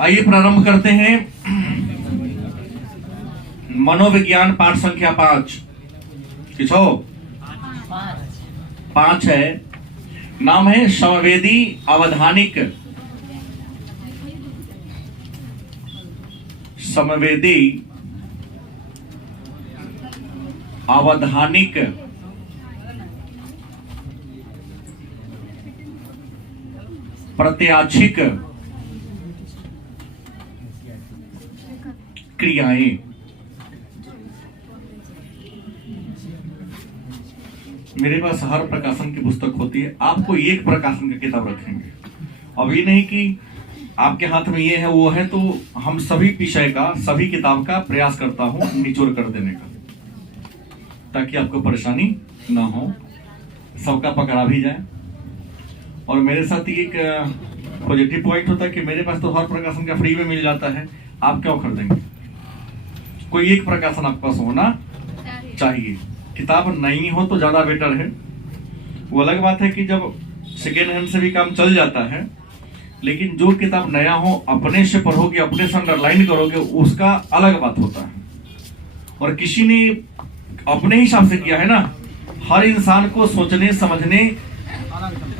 आइए प्रारंभ करते हैं। मनोविज्ञान पाठ संख्या 5 किस हो? 5 है। नाम है समवेदी अवधानिक। समवेदी अवधानिक प्रत्याशिक क्रियाएं। मेरे पास हर प्रकाशन की पुस्तक होती है। आपको एक प्रकाशन की किताब रखेंगे। अब ये नहीं कि आपके हाथ में ये है वो है, तो हम सभी विषय का, सभी किताब का प्रयास करता हूं निचोड़ कर देने का, ताकि आपको परेशानी ना हो, सबका पकड़ा भी जाए। और मेरे साथ एक पॉजिटिव पॉइंट होता है कि मेरे पास तो हर प्रकाशन का फ्री में मिल जाता है। आप क्यों खरीदेंगे? कोई एक प्रकाशन आपके पास होना चाहिए। किताब नहीं हो तो ज्यादा बेटर है। वो अलग बात है कि जब सेकेंड हैंड से भी काम चल जाता है, लेकिन जो किताब नया हो, अपने से पढ़ोगे, अपने से अंडरलाइन करोगे, उसका अलग बात होता है। और किसी ने अपने हिसाब से किया है ना। हर इंसान को सोचने समझने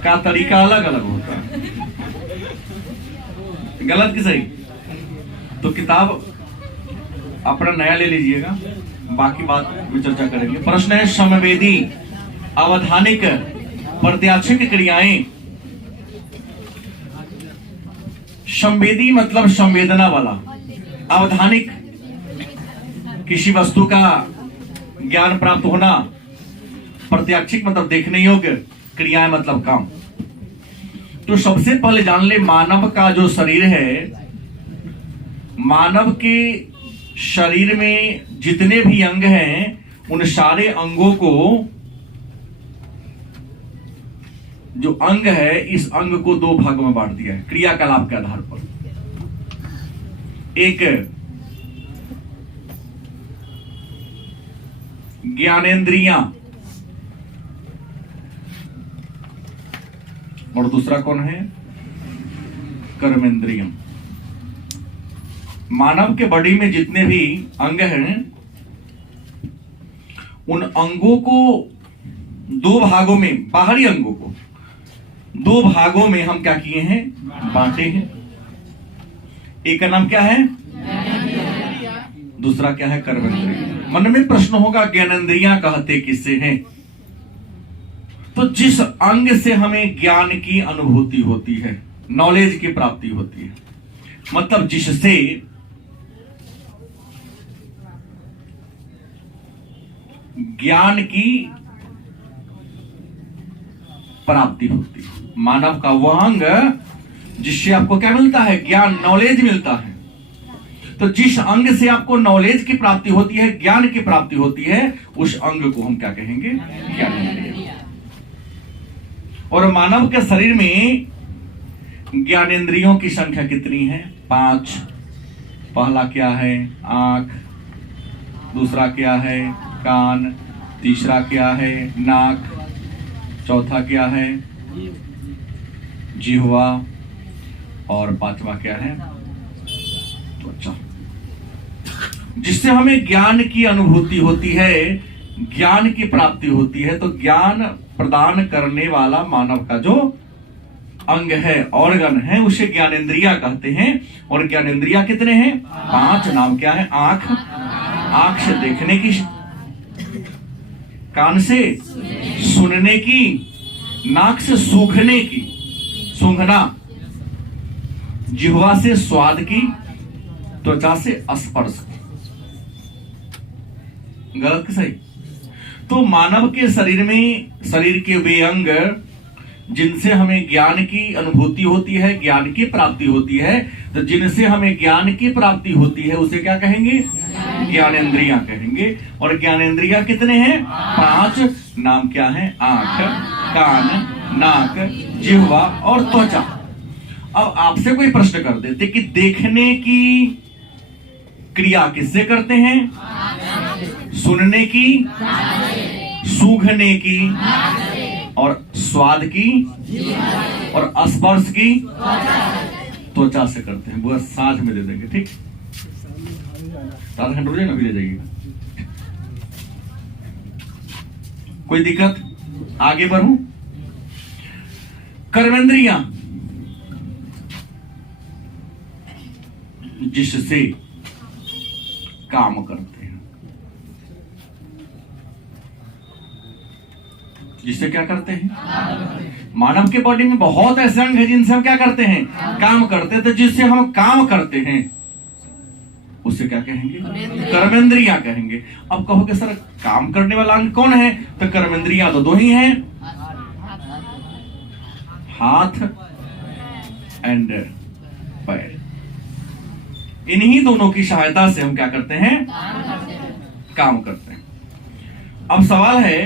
का तरीका अलग अलग होता है। गलत कि सही? तो किताब अपना नया ले लीजिएगा, बाकी बात में चर्चा करेंगे। प्रश्न है समवेदी अवधानिक प्रत्याशिक क्रियाएं। संवेदी मतलब संवेदना वाला, अवधानिक किसी वस्तु का ज्ञान प्राप्त होना, प्रत्याशिक मतलब देखने योग्य, क्रियाएं मतलब काम। तो सबसे पहले जान ले, मानव का जो शरीर है, मानव के शरीर में जितने भी अंग हैं, उन सारे अंगों को, जो अंग है, इस अंग को 2 भागों में बांट दिया है क्रियाकलाप के आधार पर। एक ज्ञानेंद्रियां और दूसरा कौन है? कर्मेंद्रियम। मानव के बॉडी में जितने भी अंग हैं, उन अंगों को 2 भागों में, बाहरी अंगों को 2 भागों में हम क्या किए हैं? बांटे हैं। एक का नाम क्या है? दूसरा क्या है? कर्मेंद्रिय। मन में प्रश्न होगा, ज्ञानेंद्रियां कहते किससे हैं? तो जिस अंग से हमें ज्ञान की अनुभूति होती है, नॉलेज की प्राप्ति होती है, मतलब जिससे ज्ञान की प्राप्ति होती है। मानव का वह अंग जिससे आपको क्या मिलता है? ज्ञान, नॉलेज मिलता है। तो जिस अंग से आपको नॉलेज की प्राप्ति होती है, ज्ञान की प्राप्ति होती है, उस अंग को हम क्या कहेंगे? ज्ञानेंद्रिय। और मानव के शरीर में ज्ञानेंद्रियों की संख्या कितनी है? 5। पहला क्या है? आंख। दूसरा क्या है? कान। तीसरा क्या है? नाक। चौथा क्या है? जिह्वा। और 5वां क्या है? त्वचा। जिससे हमें ज्ञान की अनुभूति होती है, ज्ञान की प्राप्ति होती है। तो ज्ञान प्रदान करने वाला मानव का जो अंग है, ऑर्गन है, उसे ज्ञानेंद्रिया कहते हैं। और ज्ञानेंद्रिया कितने हैं? 5। नाम क्या है? आंख। आंख से देखने की, कान से सुनने की, नाक से सूंघने की, सूंघना, जिह्वा से स्वाद की, त्वचा से स्पर्श की। गलत कि सही? तो मानव के शरीर में, शरीर के वे अंग जिनसे हमें ज्ञान की अनुभूति होती है, ज्ञान की प्राप्ति होती है, तो जिनसे हमें ज्ञान की प्राप्ति होती है उसे क्या कहेंगे? ज्ञानेंद्रियां कहेंगे। और ज्ञानेंद्रियां कितने हैं? 5। नाम क्या है? आंख, कान, नाक, जिह्वा और त्वचा। अब आपसे कोई प्रश्न कर देते कि देखने की क्रिया किससे करते हैं? सुनने की, सूंघने की, और स्वाद की, और स्पर्श की, त्वचा से करते हैं, वो साँझ में दे देंगे, ठीक? आधा घंटा रुकिए ना, भी ले जाइएगा। कोई दिक्कत? आगे बढ़ूं। कर्मेंद्रियां जिससे काम करते हैं, जिससे क्या करते हैं? मानव के बॉडी में बहुत ऐसे अंग है जिनसे हम क्या करते हैं? काम करते हैं। तो जिससे हम काम करते हैं उसे क्या कहेंगे? कर्मेंद्रियां कहेंगे। अब कहोगे सर काम करने वाला अंग कौन है? तो कर्मेंद्रियां तो दो ही हैं, हाथ एंड पैर। इन्हीं दोनों की सहायता से हम क्या करते हैं? काम करते हैं। अब सवाल है,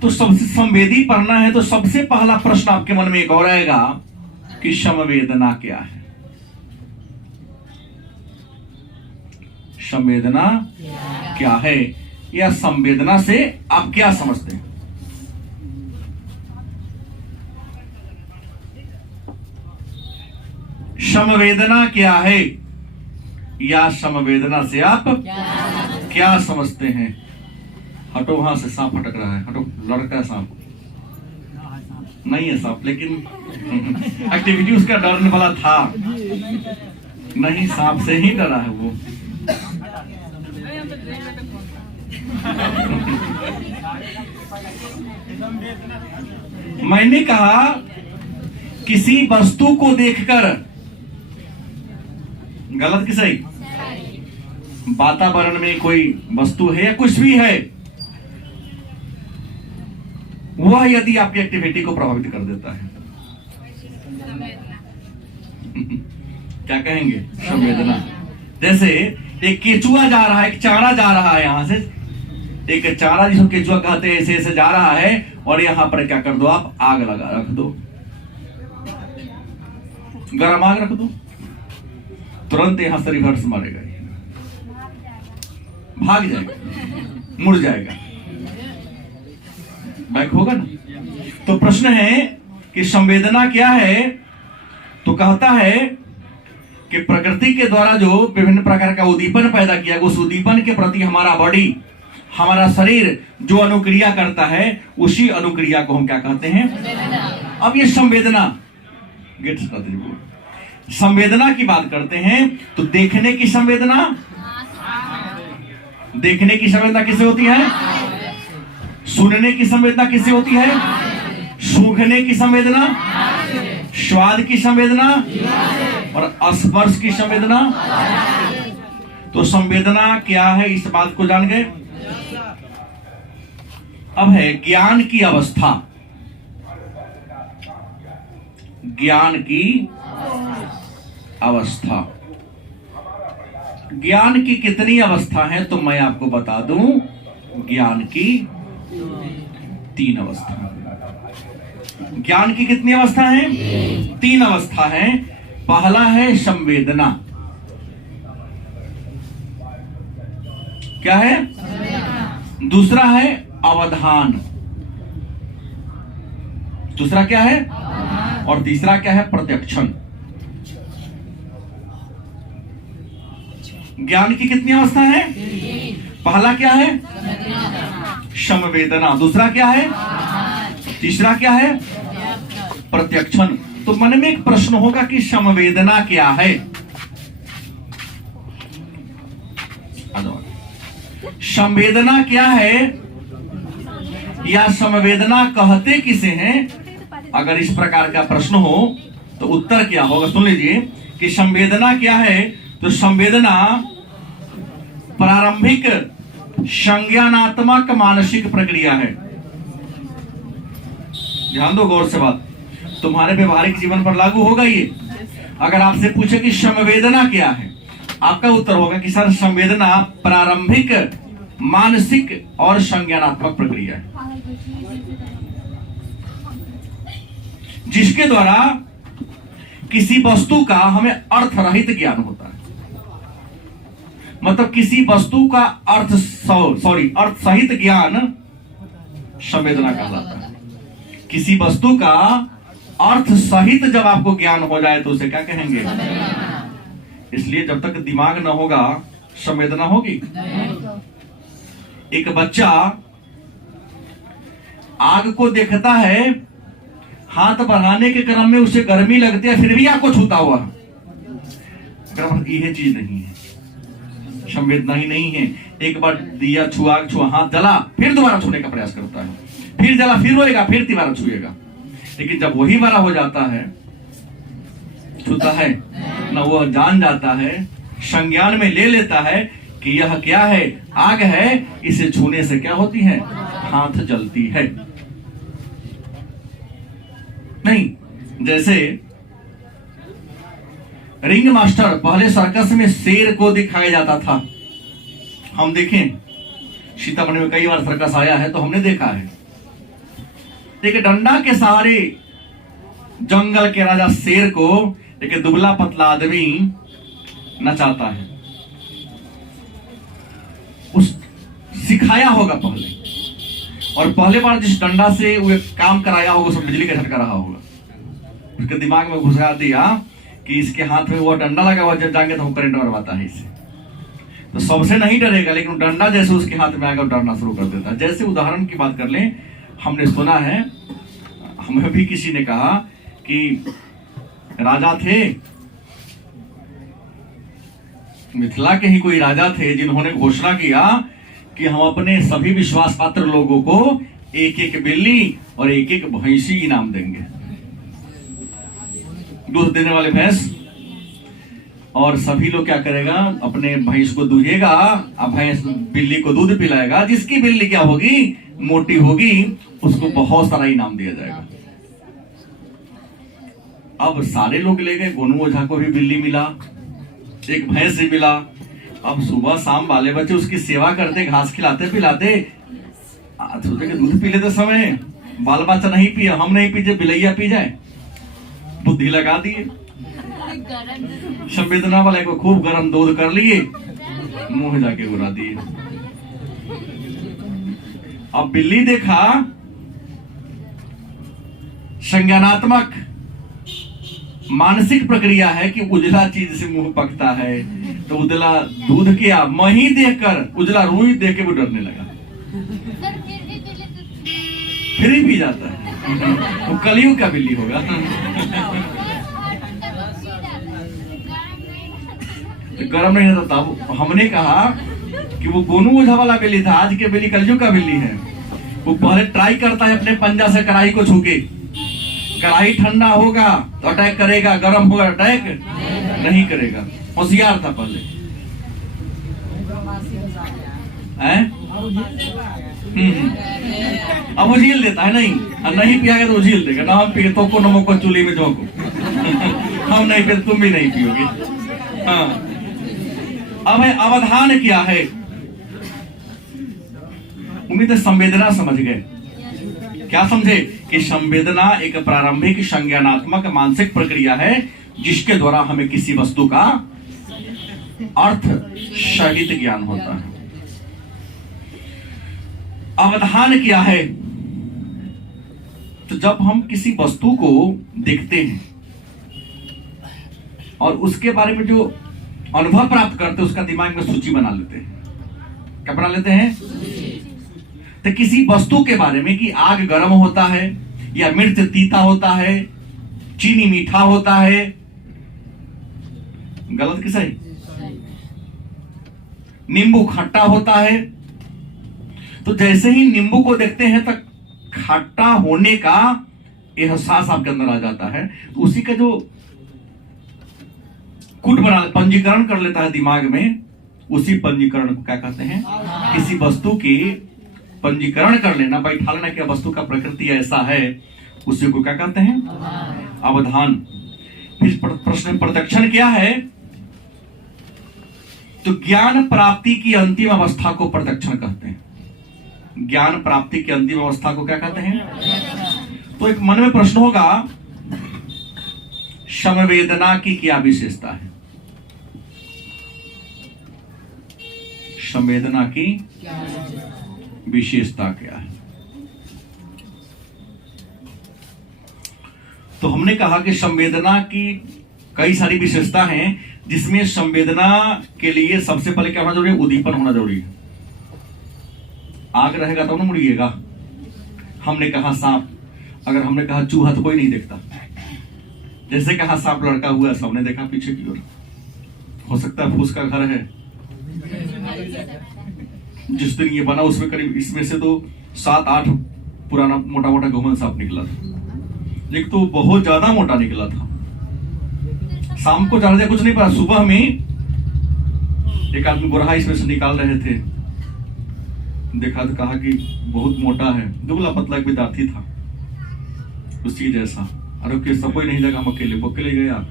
तो सबसे संवेदी पढ़ना है तो सबसे पहला प्रश्न आपके मन में एक और आएगा कि संवेदना क्या है? संवेदना क्या है, या संवेदना से आप क्या समझते हैं? संवेदना क्या है, या संवेदना से आप क्या समझते हैं? हटो, वहां से सांप फटक रहा है, हटो। लड़का सांप नहीं है सांप, लेकिन एक्टिविटी उसका डरने वाला था, नहीं सांप से ही डरा है वो। मैंने कहा किसी वस्तु को देखकर, गलत कि सही? वातावरण में कोई वस्तु है या कुछ भी है, वह यदि आपकी एक्टिविटी को प्रभावित कर देता है, क्या कहेंगे? संवेदना। जैसे एक केचुआ जा रहा है, एक चारा जा रहा है, यहां से एक चारा जिसको केचुआ कहते हैं, ऐसे ऐसे जा रहा है, और यहां पर क्या कर दो आप? आग लगा रख दो, गरम आग रख दो, तुरंत यहां से रिवर्स मारेगा, भाग जाएगा, मुड़ जाएगा, बैक होगा ना। तो प्रश्न है कि संवेदना क्या है? तो कहता है कि प्रकृति के द्वारा जो विभिन्न प्रकार का उद्दीपन पैदा किया, उस उद्दीपन के प्रति हमारा बॉडी, हमारा शरीर जो अनुक्रिया करता है, उसी अनुक्रिया को हम क्या कहते हैं? अब ये संवेदना, संवेदना की बात करते हैं तो देखने की संवेदना, देखने की संवेदना किससे होती है? सुनने की संवेदना किससे होती है? सूंघने की संवेदना, स्वाद की संवेदना और स्पर्श की संवेदना। तो संवेदना क्या है, इस बात को जान गए। अब है ज्ञान की अवस्था। ज्ञान की अवस्था, ज्ञान की कितनी अवस्था है तो मैं आपको बता दूं, ज्ञान की 3 अवस्था। ज्ञान की कितनी अवस्था है? 3 अवस्था है। पहला है संवेदना। क्या है? दूसरा है अवधान। दूसरा क्या है? और तीसरा क्या है? प्रत्यक्षण। ज्ञान की कितनी अवस्था है? पहला क्या है? संवेदना। दूसरा क्या है? तीसरा क्या है? प्रत्यक्षण। तो मन में एक प्रश्न होगा कि संवेदना क्या है? संवेदना क्या है, या संवेदना कहते किसे हैं? अगर इस प्रकार का प्रश्न हो तो उत्तर क्या होगा, सुन लीजिए कि संवेदना क्या है। तो संवेदना प्रारंभिक संज्ञानात्मक मानसिक प्रक्रिया है। ध्यान दो गौर से, बात तुम्हारे व्यवहारिक जीवन पर लागू होगा ये। अगर आपसे पूछे कि संवेदना क्या है, आपका उत्तर होगा कि सर संवेदना प्रारंभिक मानसिक और संज्ञानात्मक प्रक्रिया है, जिसके द्वारा किसी वस्तु का हमें अर्थ रहित ज्ञान होता है। मतलब किसी वस्तु का अर्थ सहित ज्ञान संवेदना कहलाता है। किसी वस्तु का अर्थ सहित जब आपको ज्ञान हो जाए तो उसे क्या कहेंगे? इसलिए जब तक दिमाग न होगा संवेदना होगी। एक बच्चा आग को देखता है, हाथ बढ़ाने के क्रम में उसे गर्मी लगती है, फिर भी आग को छूता हुआ, यह चीज नहीं है, संवेदना ही नहीं है। एक बार दिया छुआ, हाथ जला, फिर दोबारा छूने का प्रयास करता है, फिर जला, फिर रोएगा, फिर दोबारा छुएगा। लेकिन जब वही बड़ा हो जाता है, छूता है ना, वो जान जाता है, संज्ञान में ले लेता है कि यह क्या है? आग है, इसे छूने से क्या होती है? हाथ जलती है। नहीं, जैसे रिंग मास्टर, पहले सर्कस में शेर को दिखाया जाता था। हम देखें, सीतामढ़ी में कई बार सर्कस आया है तो हमने देखा है, एक डंडा के सहारे जंगल के राजा शेर को एक दुबला पतला आदमी नचाता है। उस सिखाया होगा पहले, और पहले बार जिस डंडा से वो काम कराया होगा उसमें बिजली का झटका रहा होगा, उसके दिमाग में घुसा दिया कि इसके हाथ में वो डंडा लगा हुआ, जब जाएंगे तो वो करंट मरवाता है इसे, तो सबसे नहीं डरेगा, लेकिन डंडा जैसे उसके हाथ में आएगा डरना शुरू कर देता है। जैसे उदाहरण की बात कर लें, हमने सुना है, हमें भी किसी ने कहा कि राजा थे, मिथिला के ही कोई राजा थे, जिन्होंने घोषणा किया कि हम अपने सभी विश्वास पात्र लोगों को एक एक बिल्ली और एक एक भैंसी इनाम देंगे, दूध देने वाले भैंस, और सभी लोग क्या करेगा? अपने भैंस को दूहेगा, अब भैंस बिल्ली को दूध पिलाएगा, जिसकी बिल्ली क्या होगी? मोटी होगी, उसको बहुत सारा इनाम दिया जाएगा। अब सारे लोग ले गए, गोनू ओझा को भी बिल्ली मिला, एक भैंस भी मिला। अब सुबह शाम बाले बच्चे उसकी सेवा करते, घास खिलाते पिलाते, सोचे कि दूध पी लेते समय बाल बच्चा नहीं पिए, हम नहीं पीजे, बिलैया पी जाए, बुद्धि लगा दिए, संवेदना वाले को खूब गर्म दूध कर लिए, मुंह जाके उड़ा दिए। अब बिल्ली देखा, संज्ञानात्मक मानसिक प्रक्रिया है कि उजला चीज से मुंह पकता है, तो उजला दूध किया, मही देखकर, उजला रूई देख के वो डरने लगा, फिर ही पी जाता है। वो कलयुग का बिल्ली होगा। गर्म नहीं रहता। तब हमने कहा कि वो गोनू ओझा वाला बिल्ली था, आज के बिल्ली कलयुग का बिल्ली है। वो पहले ट्राई करता है अपने पंजा से कढ़ाई को छूके, कढ़ाई ठंडा होगा तो अटैक करेगा, गर्म होगा अटैक नहीं करेगा। होशियार था पहले, अब उझील देता है, नहीं पियागा तो उझील देगा, ना हम पिए तो को नमक को चूल्ही में झोंको। हम नहीं पिए, तुम भी नहीं पियोगे। हाँ, अब अवधान क्या है? उम्मीद है संवेदना समझ गए। क्या समझे? कि संवेदना एक प्रारंभिक संज्ञानात्मक मानसिक प्रक्रिया है, जिसके द्वारा हमें किसी वस्तु का अर्थ सहित ज्ञान होता है। अवधान क्या है? तो जब हम किसी वस्तु को देखते हैं और उसके बारे में जो अनुभव प्राप्त करते हैं, उसका दिमाग में सूची बना लेते हैं। क्या बना लेते हैं? तो किसी वस्तु के बारे में कि आग गर्म होता है, या मिर्च तीता होता है, चीनी मीठा होता है, गलत कि सही? नींबू खट्टा होता है। तो जैसे ही नींबू को देखते हैं तो खट्टा होने का एहसास आपके अंदर आ जाता है, तो उसी का जो कूट बना, पंजीकरण कर लेता है दिमाग में, उसी पंजीकरण को क्या कहते हैं? किसी वस्तु की पंजीकरण कर लेना, बैठा लेना कि वस्तु का प्रकृति ऐसा है, उसी को क्या कहते हैं? अवधान। फिर प्रश्न प्रत्यक्षण क्या है? तो ज्ञान प्राप्ति की अंतिम अवस्था को प्रत्यक्षण कहते हैं। ज्ञान प्राप्ति की अंतिम अवस्था को क्या कहते हैं? तो एक मन में प्रश्न होगा, संवेदना की क्या विशेषता है? संवेदना की विशेषता क्या है? तो हमने कहा कि संवेदना की कई सारी विशेषता हैं, जिसमें संवेदना के लिए सबसे पहले क्या होना जरूरी है? उद्दीपन होना जरूरी है। आग रहेगा तो ना मुड़िएगा। हमने कहा सांप, अगर हमने कहा चूहा तो कोई नहीं देखता। जैसे कहा सांप लड़का हुआ, सबने देखा पीछे की ओर। हो सकता है फूस का घर है, जिस दिन ये बना उसमें करीब इसमें से तो 7-8 पुराना मोटा मोटा घुमन सांप निकला था, लेकिन तो बहुत ज्यादा मोटा निकला था। शाम को ज्यादा कुछ नहीं पता, सुबह में एक आदमी गोरहा इसमें से निकाल रहे थे, देखा तो कहा कि बहुत मोटा है, दुबला पतला एक विद्यार्थी था उसी जैसा। अरे सब कोई नहीं लगा, हम अकेले गया,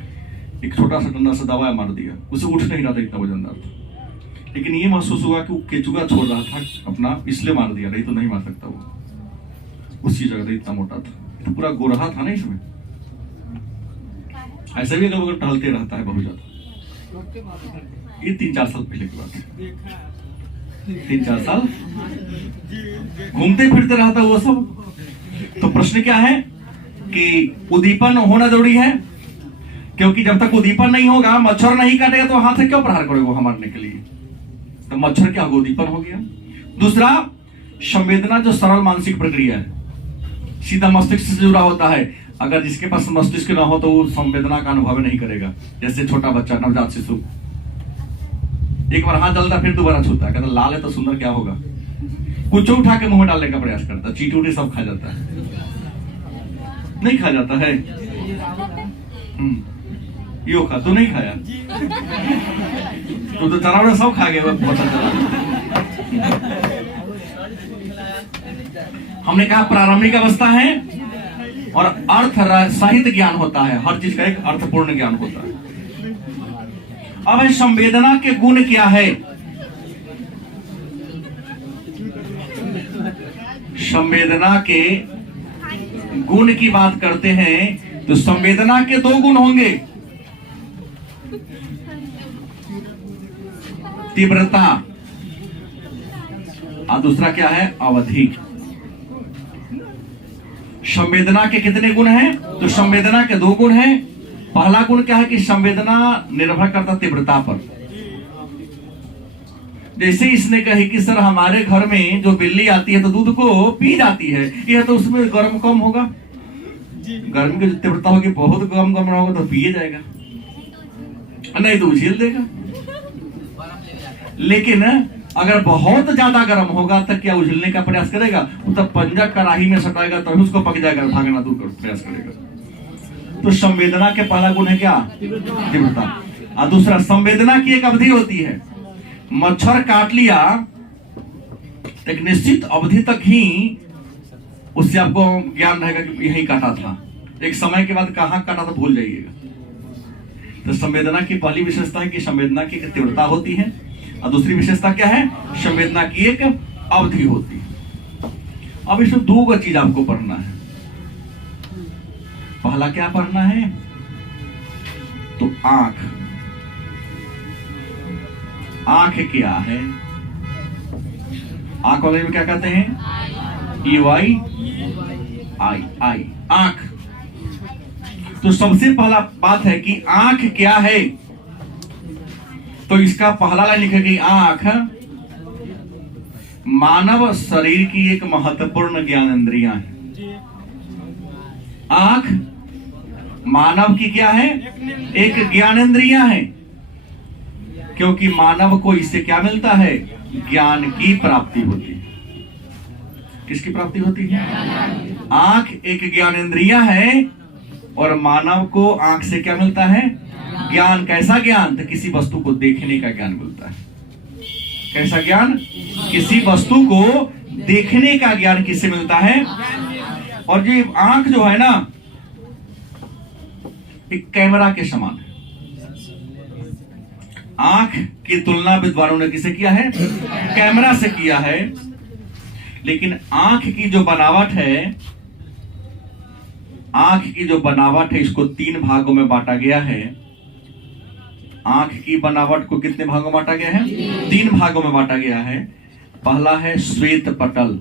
एक छोटा सा डंडा से दबाया, मार दिया। उसे उठ नहीं रहा था, इतना वजनदार था, लेकिन ये महसूस हुआ कि वो केचुआ छोड़ रहा था अपना, इसलिए मार दिया, नहीं तो नहीं मार सकता वो। उसी जगह इतना मोटा था, तो पूरा गोरहा था ना इसमें। ऐसा भी अगर वो टहलते रहता है बहुत ज्यादा। ये 3-4 साल पहले की बात है, 3-4 साल घूमते फिरते रहता वो सब। तो प्रश्न क्या है कि उद्दीपन होना जरूरी है, क्योंकि जब तक उद्दीपन नहीं होगा, मच्छर नहीं काटेगा तो हाथ से क्यों प्रहार करेगा वो मारने के लिए? तो मच्छर क्या होगा? उद्दीपन हो गया। दूसरा, संवेदना जो सरल मानसिक प्रक्रिया है, सीधा मस्तिष्क से जुड़ा होता है। अगर जिसके पास मस्तिष्क ना हो तो वो संवेदना का अनुभव नहीं करेगा। जैसे छोटा बच्चा, नवजात शिशु, एक बार हाथ जलता फिर दोबारा छूता है, कहता लाल है तो सुंदर क्या होगा, कुछ उठा के मुंह में डालने का प्रयास करता, चीटी उटी सब खा जाता है, नहीं खा जाता है। यो खा, तू नहीं खाया, तू तो चरावड़ा सब खा गए, पता चला। हमने कहा प्रारंभिक अवस्था है और अर्थ सहित ज्ञान होता है, हर चीज का एक अर्थपूर्ण ज्ञान होता है। अब संवेदना के गुण क्या है? संवेदना के गुण की बात करते हैं तो संवेदना के 2 गुण होंगे, तीव्रता और दूसरा क्या है? अवधि। संवेदना के कितने गुण हैं? तो संवेदना के 2 गुण हैं। पहला गुण क्या है कि संवेदना निर्भर करता तीव्रता पर। जैसे इसने कही कि सर हमारे घर में जो बिल्ली आती है तो दूध को पी जाती है, यह तो उसमें गर्म कम होगा, गर्मी की तीव्रता होगी, बहुत गर्म होगा तो पिए जाएगा, नहीं तो उछील देगा। लेकिन अगर बहुत ज्यादा गर्म होगा तो क्या उछलने का प्रयास करेगा? वो तब पंजा कड़ाही में सटाएगा तभी उसको पक जाएगा, भागना दूर कर प्रयास करेगा। तो संवेदना के पहला गुण है क्या? तीव्रता। और दूसरा, संवेदना की एक अवधि होती है। मच्छर काट लिया, एक निश्चित अवधि तक ही उससे आपको ज्ञान रहेगा कि यही काटा था, एक समय के बाद कहां काटा तो भूल जाइएगा। तो संवेदना की पहली विशेषता है कि संवेदना की एक तीव्रता होती है, और दूसरी विशेषता क्या है? संवेदना की एक अवधि होती है। अब इसमें 2 चीज आपको पढ़ना है। पहला क्या पढ़ना है? तो आंख। आंख क्या है? आंख वाले में क्या कहते हैं? EY आई, आंख। तो सबसे पहला बात है कि आंख क्या है? तो इसका पहला लाइन लिखेगी, आंख मानव शरीर की एक महत्वपूर्ण ज्ञानेंद्रियां है। आंख मानव की क्या है? एक ज्ञानेंद्रियां है, क्योंकि मानव को इससे क्या मिलता है? ज्ञान की प्राप्ति होती है। किसकी प्राप्ति होती है? आंख एक ज्ञानेंद्रियां है और मानव को आंख से क्या मिलता है? ज्ञान। कैसा ज्ञान? तो किसी वस्तु को देखने का ज्ञान मिलता है। कैसा ज्ञान? किसी वस्तु को देखने का ज्ञान किससे मिलता है? और ये आंख जो है ना, एक कैमरा के समान है। आंख की तुलना विद्वानों ने किसे किया है? कैमरा से किया है। लेकिन आंख की जो बनावट है, आंख की जो बनावट है, इसको 3 भागों में बांटा गया है। आंख की बनावट को कितने भागों में बांटा गया है? 3 भागों में बांटा गया है। पहला है श्वेत पटल,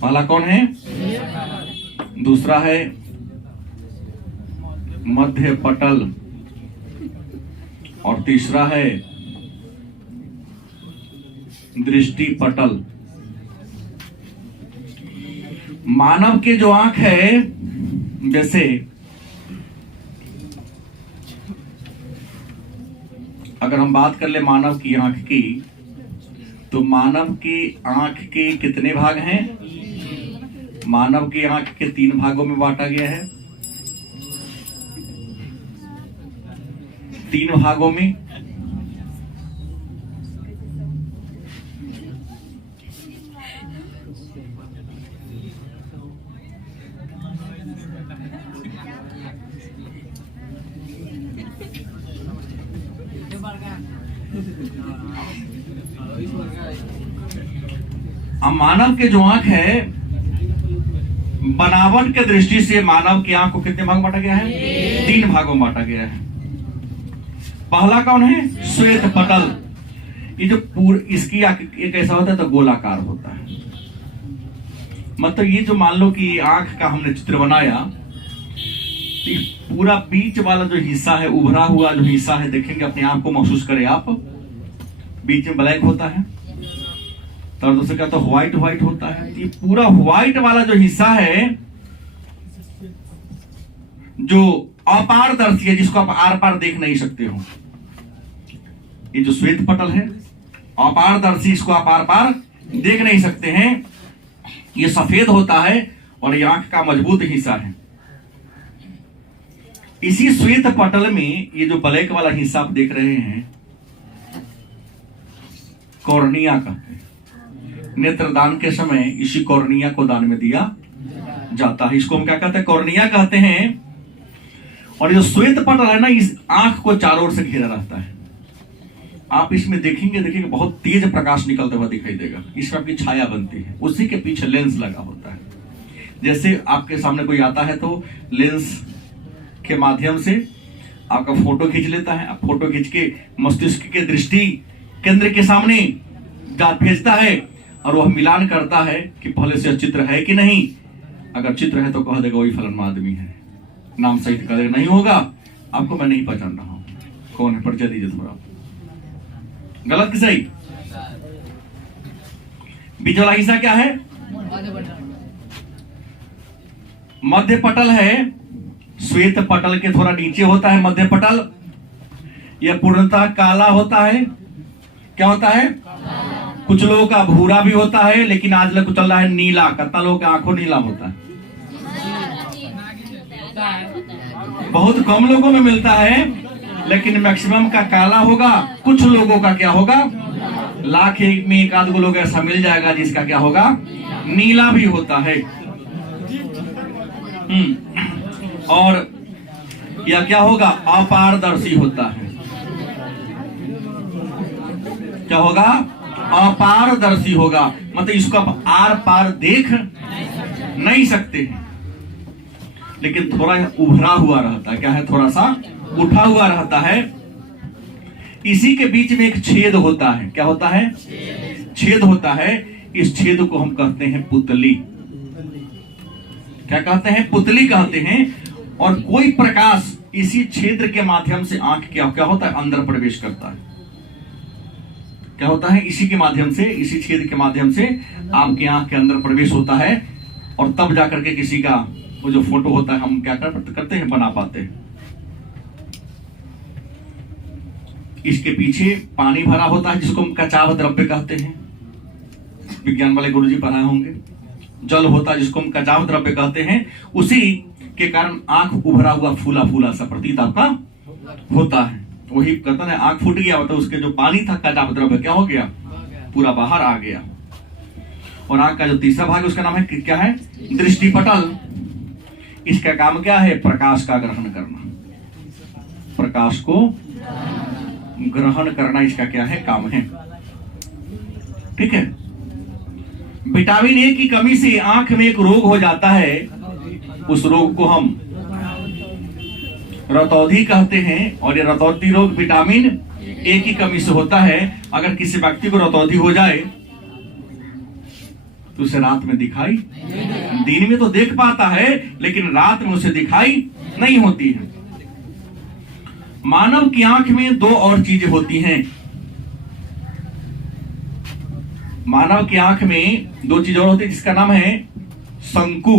पहला कौन है? दूसरा है मध्य पटल और तीसरा है दृष्टि पटल। मानव के जो आंख है, जैसे अगर हम बात कर ले मानव की आंख की, तो मानव की आंख के कितने भाग हैं? मानव की आंख के 3 भागों में बांटा गया है। 3 भागों में अब मानव के जो आंख है, बनावट के दृष्टि से मानव की आंख को कितने भाग बांटा गया है? 3 भागों में बांटा गया है। पहला कौन है? श्वेत पटल। ये जो इसकी आंख एक ऐसा होता है तो गोलाकार होता है। मतलब ये जो मान लो कि आंख का हमने चित्र बनाया, तो पूरा बीच वाला जो हिस्सा है, उभरा हुआ जो हिस्सा है, देखेंगे अपने आप को महसूस करें आप, बीच में ब्लैक होता है, तो दूसरे का तो व्हाइट व्हाइट होता है। ये पूरा व्हाइट वाला जो हिस्सा है, जो अपारदर्शी है, जिसको आप आर पार देख नहीं सकते हो, ये जो श्वेत पटल है अपारदर्शी, इसको आप आर पार देख नहीं सकते हैं। ये सफेद होता है और ये आंख का मजबूत हिस्सा है। इसी श्वेत पटल में ये जो ब्लैक वाला हिस्सा आप देख रहे हैं, कॉर्निया कहते हैं। नेत्रदान के समय इसी कॉर्निया को दान में दिया जाता है। इसको हम क्या कहते हैं? कॉर्निया कहते हैं। और जो श्वेत पटल है ना, इस आंख को चारों ओर से घेरा रहता है। आप इसमें देखेंगे बहुत तेज प्रकाश निकलता हुआ दिखाई देगा। इसमें आपकी छाया बनती है, उसी के पीछे लेंस लगा होता है। जैसे आपके सामने कोई आता है तो लेंस के माध्यम से आपका फोटो खींच लेता है। आप फोटो खींच के मस्तिष्क के दृष्टि केंद्र के सामने भेजता है और वह मिलान करता है कि पहले से चित्र है कि नहीं। अगर चित्र है तो कह देगा वही फलाना आदमी है, नाम सहित कह देगा। नहीं होगा, आपको मैं नहीं पहचान रहा हूं, कौन है, परिचय दीजिए थोड़ा। गलत कि सही? बीच वाला हिस्सा क्या है? मध्य पटल है। श्वेत पटल के थोड़ा नीचे होता है मध्य पटल। यह पूर्णतः काला होता है। क्या होता है? कुछ लोगों का भूरा भी होता है, लेकिन आज लोग चल रहा है नीला। कितना लोगों का आंखों नीला होता है? बहुत कम लोगों में मिलता है, लेकिन मैक्सिमम का काला होगा। कुछ लोगों का क्या होगा? लाख एक में एक आध लोग ऐसा मिल जाएगा जिसका क्या होगा? नीला भी होता है। और यह क्या होगा? अपारदर्शी होता है। क्या होगा? अपारदर्शी होगा। मतलब इसको आप आर पार देख नहीं सकते हैं, लेकिन थोड़ा उभरा हुआ रहता है। क्या है? थोड़ा सा उठा हुआ रहता है। इसी के बीच में एक छेद होता है। क्या होता है? छेद होता है। इस छेद को हम कहते हैं पुतली। क्या कहते हैं? पुतली कहते हैं। और कोई प्रकाश इसी छेद के माध्यम से आंख क्या होता है? अंदर प्रवेश करता है। क्या होता है? इसी के माध्यम से, इसी छेद के माध्यम से आपके आंख के अंदर प्रवेश होता है, और तब जाकर के किसी का वो जो फोटो होता है हम क्या करते हैं? बना पाते हैं। इसके पीछे पानी भरा होता है, जिसको हम कचाव द्रव्य कहते हैं। विज्ञान वाले गुरुजी पढ़ाए होंगे। जल होता है, जिसको हम कचाव द्रव्य कहते हैं। उसी के कारण आंख उभरा हुआ फूला फूला सा प्रतीत आपका होता है। वही कहता है आंख फूट गया, मतलब उसके जो पानी था कचाव द्रव्य क्या हो गया? पूरा बाहर आ गया। और आंख का जो तीसरा भाग है उसका नाम है क्या है? दृष्टि पटल। इसका काम क्या है? प्रकाश का ग्रहण करना। प्रकाश को ग्रहण करना इसका क्या है? काम है। ठीक है। विटामिन ए की कमी से आंख में एक रोग हो जाता है। उस रोग को हम रतौंधी कहते हैं। और ये रतौंधी रोग विटामिन ए की कमी से होता है। अगर किसी व्यक्ति को रतौंधी हो जाए तो उसे रात में दिखाई, दिन में तो देख पाता है लेकिन रात में उसे दिखाई नहीं होती है। मानव की आंख में दो और चीजें होती हैं। मानव की आंख में दो चीजें और होती है, जिसका नाम है शंकु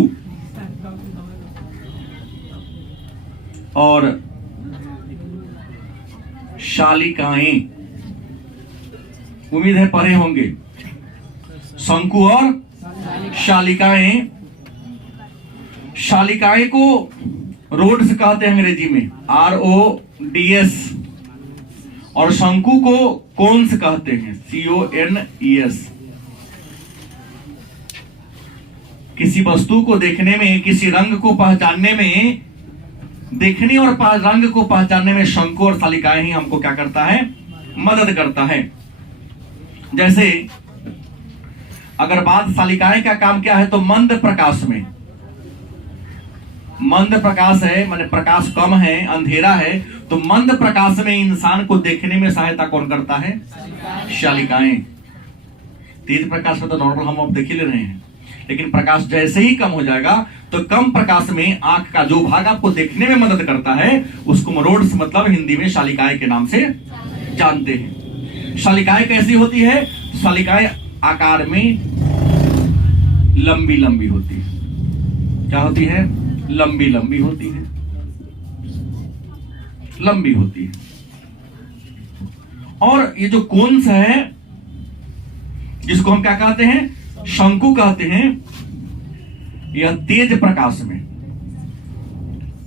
और शालिकाएं। उम्मीद है पढ़े होंगे। शंकु और शालिकाएं। शालिकाएं को रोड्स कहते हैं अंग्रेजी में, RODS, और शंकु को कोन्स कहते हैं, CONES। किसी वस्तु को देखने में, किसी रंग को पहचानने में, देखने और रंग को पहचानने में शंकु और शालिकाएं ही हमको क्या करता है, मदद करता है। जैसे अगर बात शालिकाएं का काम क्या है, तो मंद प्रकाश में, मंद प्रकाश है माने प्रकाश कम है, अंधेरा है, तो मंद प्रकाश में इंसान को देखने में सहायता कौन करता है, शालिकाएं। तेज प्रकाश में तो नॉर्मल हम अब देख ही ले रहे हैं, लेकिन प्रकाश जैसे ही कम हो जाएगा तो कम प्रकाश में आंख का जो भाग आपको देखने में मदद करता है उसको रोड्स मतलब हिंदी में शालिकाएं के नाम से जानते हैं। शालिकाएं कैसी होती है? शालिकाएं आकार में लंबी लंबी होती है। क्या होती है? लंबी लंबी होती है, लंबी होती है। और ये जो कोन्स है, जिसको हम क्या कहते हैं, शंकु कहते हैं, यह तेज प्रकाश में,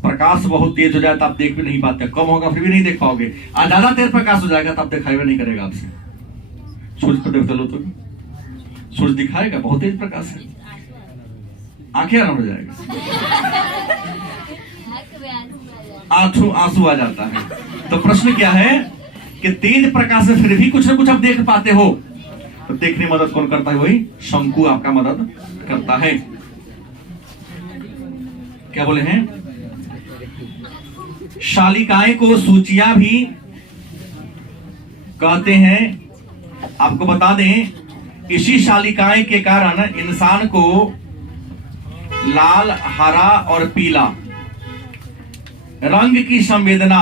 प्रकाश बहुत तेज हो जाए तो आप देख भी नहीं पाते, कम होगा फिर भी नहीं देख पाओगे, और ज्यादा तेज प्रकाश हो जाएगा तो आप दिखाई भी नहीं करेगा आपसे। सूरज को देख लो तो सूरज दिखाएगा, बहुत तेज प्रकाश है, आंखें आराम हो जाएगा, आंसू आ जाता है। तो प्रश्न क्या है कि तेज प्रकाश में फिर भी कुछ ना कुछ आप देख पाते हो, तो देखने में मदद कौन करता है? वही शंकु आपका मदद करता है। क्या बोले हैं? शालिकाएं को सूचियां भी कहते हैं। आपको बता दें, इसी शालिकाएं के कारण इंसान को लाल, हरा और पीला रंग की संवेदना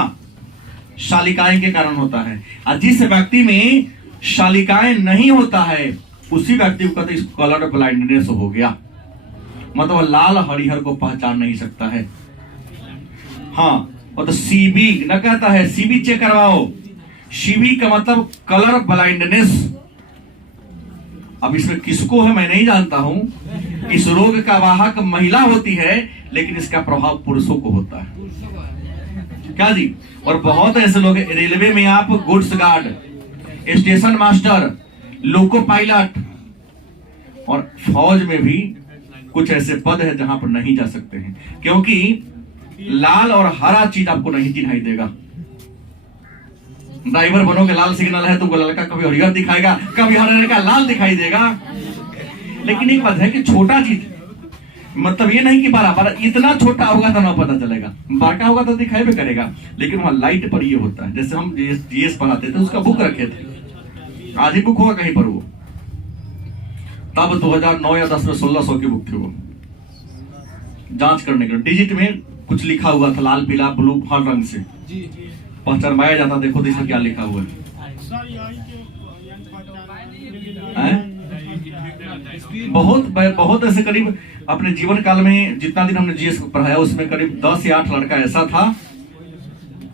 शालिकाएं के कारण होता है। और जिस व्यक्ति में शालिकाएं नहीं होता है उसी व्यक्ति को कहते हैं कलर ब्लाइंडनेस हो गया, मतलब लाल हरिहर को पहचान नहीं सकता है। हाँ, और तो सीबी न कहता है, सीबी चेक करवाओ, सीबी का मतलब कलर ब्लाइंडनेस। अब इसमें किसको है मैं नहीं जानता हूं। इस रोग का वाहक महिला होती है, लेकिन इसका प्रभाव पुरुषों को होता है। क्या जी? और बहुत ऐसे लोग, रेलवे में आप goods guard, station master, loco pilot, और फौज में भी कुछ ऐसे पद है जहां पर नहीं जा सकते हैं, क्योंकि लाल और हरा चीज आपको नहीं दिखाई देगा। ड्राइवर बनोगे, लाल सिग्नल है तो लड़का कभी हरिहर दिखाएगा, कभी हरिहर का लाल दिखाई देगा। लेकिन एक बात है कि छोटा चीज, मतलब ये नहीं कि बड़ा इतना छोटा होगा तो ना पता चलेगा, बड़ा होगा तो दिखाई भी करेगा। लेकिन वहां लाइट पर ये होता है। जैसे हम जीएस पढ़ाते थे, उसका बुक रखे थे, आधी बुक होगा कहीं पर, वो तब 2009 या 10 में 1600 की बुक थी, वो जांच करने के लिए डिजिट में कुछ लिखा हुआ था, लाल पीला ब्लू हर रंग से पहचानवाया जाता। देखो तो इसमें क्या लिखा हुआ है? बहुत ऐसे करीब अपने जीवन काल में जितना दिन हमने जीएस पढ़ाया उसमें करीब 10 या 8 लड़का ऐसा था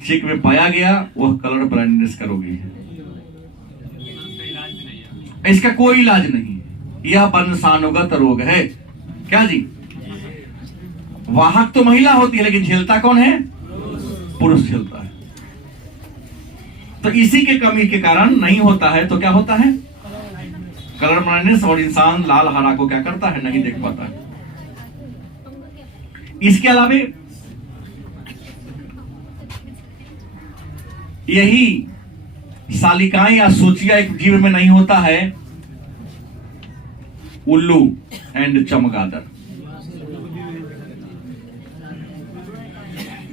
चेक में पाया गया वह कलर ब्लाइंडनेस का रोगी है। इसका कोई इलाज नहीं, यह वंशानुगत रोग है। क्या जी? वाहक तो महिला होती है, लेकिन झेलता कौन है? पुरुष झेलता है। तो इसी के कमी के कारण नहीं होता है, तो क्या होता है? कलर ब्लाइंडनेस, और इंसान लाल हरा को क्या करता है? नहीं देख पाता है। इसके अलावा यही शालिकाएं या सूचियां एक जीव में नहीं होता है, उल्लू एंड चमगादड़।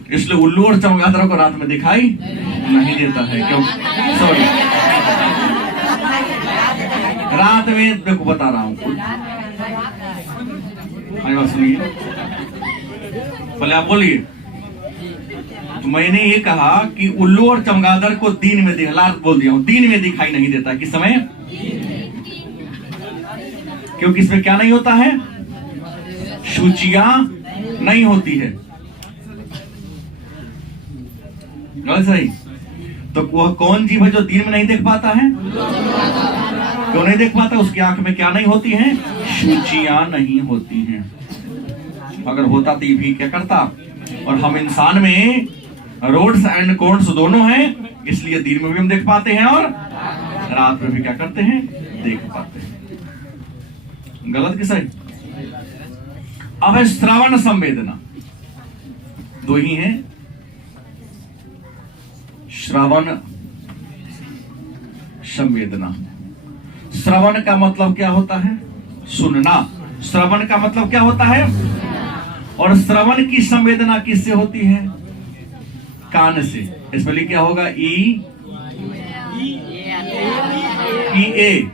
इसलिए उल्लू और चमगादड़ को रात में दिखाई नहीं देता है। क्यों? सॉरी, रात में देखो बता रहा हूं, मेरी बात सुनिए, पहले आप बोलिए। तो मैंने ये कहा कि उल्लू और चमगादड़ को दिन में रात बोल दिया हूं, दिन में दिखाई नहीं देता। किस समय? क्योंकि इसमें क्या नहीं होता है? सूचियां नहीं होती है। सही। तो वह कौन जीव है जो दिन में नहीं देख पाता है? क्यों नहीं देख पाता? उसकी आंख में क्या नहीं होती है? सूचियां नहीं होती हैं। अगर होता तो ये भी क्या करता? और हम इंसान में रोड्स एंड कोन्स दोनों हैं, इसलिए दिन में भी हम देख पाते हैं और रात में भी क्या करते हैं? देख पाते हैं। गलत कि सही? अब है श्रवण संवेदना, दो ही हैं। श्रवण संवेदना। श्रवण का मतलब क्या होता है? सुनना। श्रवण का मतलब क्या होता है? और श्रवण की संवेदना किससे होती है? कान से। इसमें लिख क्या होगा? ई ए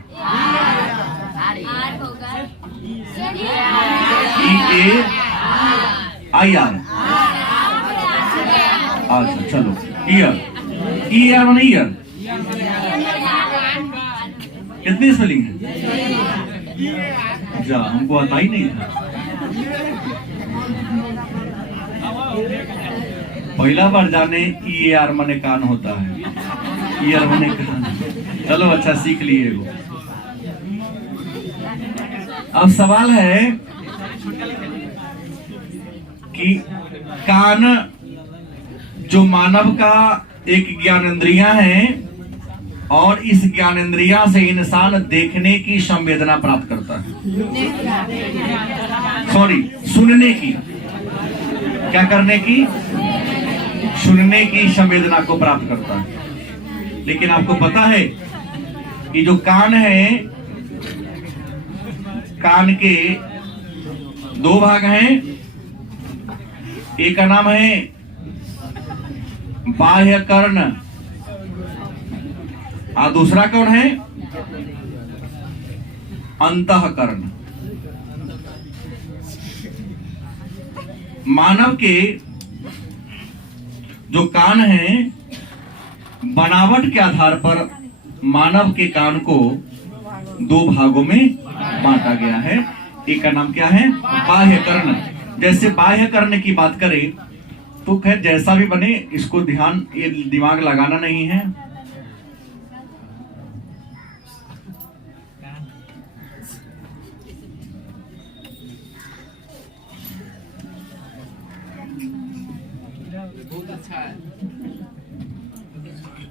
आई आर। अच्छा चलो, ईयर। ई आर माने ईयर। कितनी स्पेलिंग है? जा, हमको आता ही नहीं था। पहला बार जाने ई आर माने कान होता है, ईयर माने कान। चलो अच्छा, सीख लिए वो। अब सवाल है कि कान जो मानव का एक ज्ञानेंद्रिया है, और इस ज्ञानेंद्रिया से इंसान देखने की संवेदना प्राप्त करता है। सॉरी, सुनने की। क्या करने की? सुनने की संवेदना को प्राप्त करता है। लेकिन आपको पता है कि जो कान है, कान के दो भाग हैं। एक का नाम है बाह्य कर्ण, और दूसरा कौन है? अंतःकरण। मानव के जो कान है, बनावट के आधार पर मानव के कान को दो भागों में बांटा गया है। एक का नाम क्या है? बाह्य कर्ण। जैसे बाह्य कर्ण की बात करें तो खैर जैसा भी बने, इसको ध्यान, ये दिमाग लगाना नहीं है।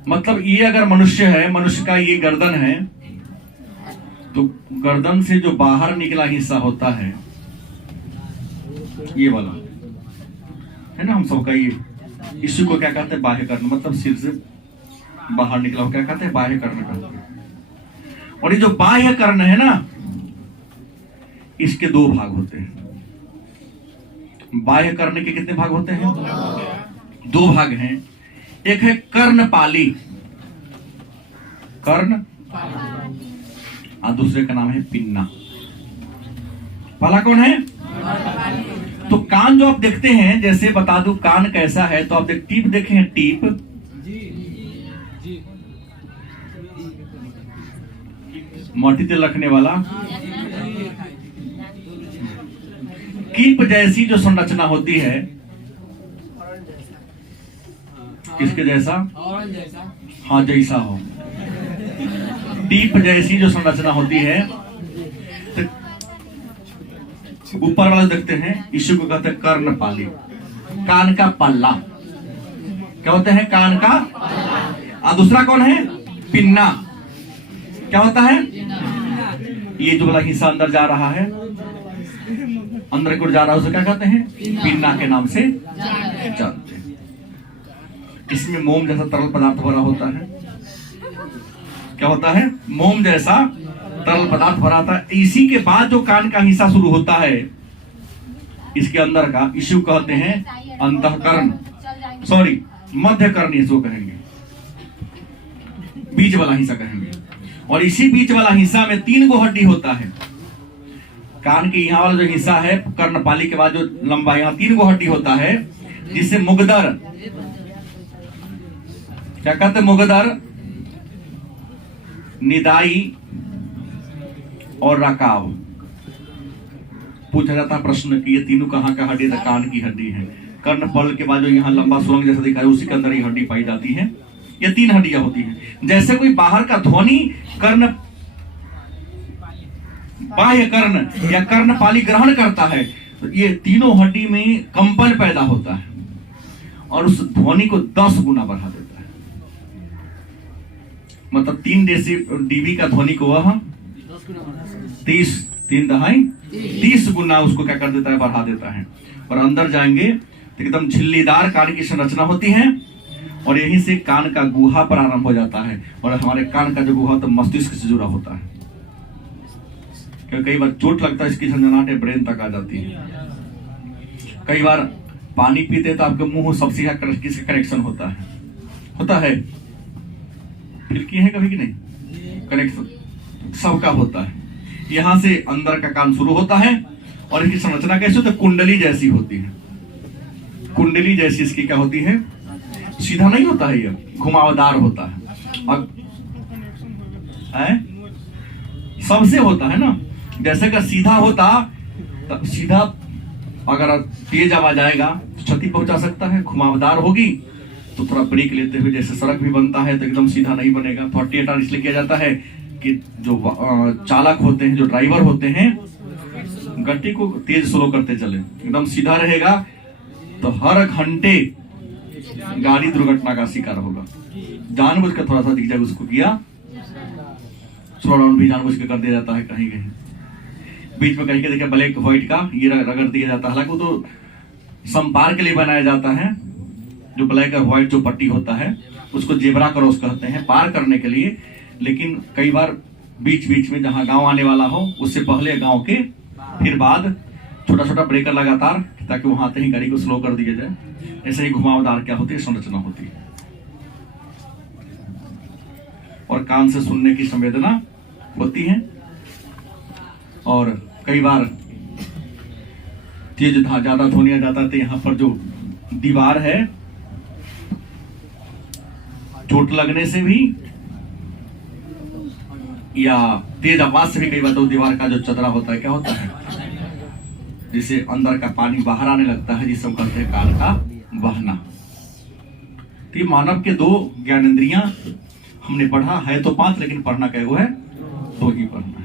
मतलब ये अगर मनुष्य है, मनुष्य का ये गर्दन है, तो गर्दन से जो बाहर निकला हिस्सा होता है, ये वाला है ना, हम सबका ये, इसी को क्या कहते हैं? बाह्य कर्ण। मतलब सिर से बाहर निकला हो क्या कहते हैं? बाह्य कर्ण कहते हैं। और ये जो बाह्य कर्ण है ना, इसके दो भाग होते हैं। बाह्य कर्ण के कितने भाग होते हैं? दो भाग हैं। एक है कर्णपाली, कर्ण, और दूसरे का नाम है पिन्ना। पहला कौन है? तो कान जो आप देखते हैं, जैसे बता दूं कान कैसा है, तो आप टीप देखे हैं? टीप मोटी तेल रखने वाला, कीप जैसी जो संरचना होती है, किसके जैसा? हाँ, जैसा हो। टीप जैसी जो संरचना होती है, ऊपर वाला देखते हैं, इसी को कहते हैं कर्णपाली, कान का पल्ला। क्या होते हैं? कान का। और दूसरा कौन है? पिन्ना। क्या होता है? ये जो वाला हिस्सा अंदर जा रहा है, अंदर को जा रहा है, उसे क्या कहते हैं? पिन्ना के नाम से जानते हैं। इसमें मोम जैसा तरल पदार्थ भरा होता है। क्या होता है? मोम जैसा तरल पदार्थ भरा था। इसी के बाद जो कान का हिस्सा शुरू होता है, इसके अंदर का, इसी को कहते हैं अंतःकरण, सॉरी मध्यकर्ण, इसको कहेंगे, बीच वाला हिस्सा कहेंगे। और इसी बीच वाला हिस्सा में 3 गो हड्डी होता है। कान के यहाँ वाला जो हिस्सा है, कर्णपाली के बाद जो लंबा यहाँ 3 गो हड्डी होता है, जिसे मुगदर, क्या कहते हैं, मुगदर, निदाई और रकाब। पूछा जाता है प्रश्न कि ये तीनों कहाँ का हड्डी है? कान की हड्डी है। कर्णपल के बाद जो यहाँ लंबा सुरंग जैसा दिखा है, उसी के अंदर ये हड्डी पाई जाती है। ये 3 हड्डियां होती हैं। जैसे कोई बाहर का ध्वनि कर्ण, बाह्य कर्ण या कर्णपाली ग्रहण करता है, तो ये तीनों हड्डी में कंपन पैदा होता है और उस ध्वनि को 10 गुना बढ़ा देता है। मतलब 3 dB का ध्वनि को वह 30 गुना उसको क्या कर देता है, बढ़ा देता है। और अंदर जाएंगे तो एकदम झिल्लीदार कान की संरचना होती है और यहीं से कान का गुहा प्रारंभ हो जाता है। और हमारे कान का जो गुहा तो मस्तिष्क से जुड़ा होता है, क्योंकि कई बार चोट लगता है, इसकी झंझनाहट ब्रेन तक आ जाती है। कई बार पानी पीते तो आपके मुंह सबसे किसका कनेक्शन होता है, फिर किए हैं कभी कि नहीं? कनेक्शन सबका होता है। यहां से अंदर का कान शुरू होता है और इसकी संरचना कैसे होती है? कुंडली जैसी होती है। कुंडली जैसी इसकी क्या होती है? सीधा नहीं होता है, ये घुमावदार होता है। और सबसे होता है ना, जैसे कि सीधा होता तो सीधा अगर तेज आवाज आएगा तो क्षति पहुंचा सकता है। घुमावदार होगी तो थोड़ा ब्रेक लेते हुए, जैसे सड़क भी बनता है तो एकदम सीधा नहीं बनेगा। 48 इसलिए किया जाता है कि जो चालक होते हैं, जो ड्राइवर होते हैं, गति को तेज स्लो करते चले। एकदम सीधा रहेगा तो हर घंटे गाड़ी दुर्घटना का शिकार होगा। जानबूझ कर थोड़ा सा दिख जाए उसको किया, स्लो डाउन भी जानबूझ के कर दिया जाता है। कहीं कहीं बीच में कहीं के देखिए ब्लैक व्हाइट का ये रगड़ दिया जाता है। हालांकि वो तो संपार के लिए बनाया जाता है। जो ब्लैक और व्हाइट जो पट्टी होता है उसको जेब्रा क्रॉस कहते हैं, पार करने के लिए। लेकिन कई बार बीच बीच में जहां गांव आने वाला हो उससे पहले गांव के, फिर बाद छोटा छोटा ब्रेकर लगातार, ताकि वहां आते ही गाड़ी को स्लो कर दिया जाए। ऐसे ही घुमावदार क्या होती है, संरचना होती है। और कान से सुनने की संवेदना होती है। और कई बार तेज ज्यादा ध्वनि आ जाता है तो यहाँ पर जो दीवार है, चोट लगने से भी या तेज आवाज से भी कई बार तो दीवार का जो चदरा होता है, क्या होता है, जिसे अंदर का पानी बाहर आने लगता है, जिसे हम कहते हैं कान का बहना। तो ये मानव के 2 ज्ञानेंद्रियां हमने पढ़ा है तो 5, लेकिन पढ़ना क्या है, वो है 2 ही पढ़ना।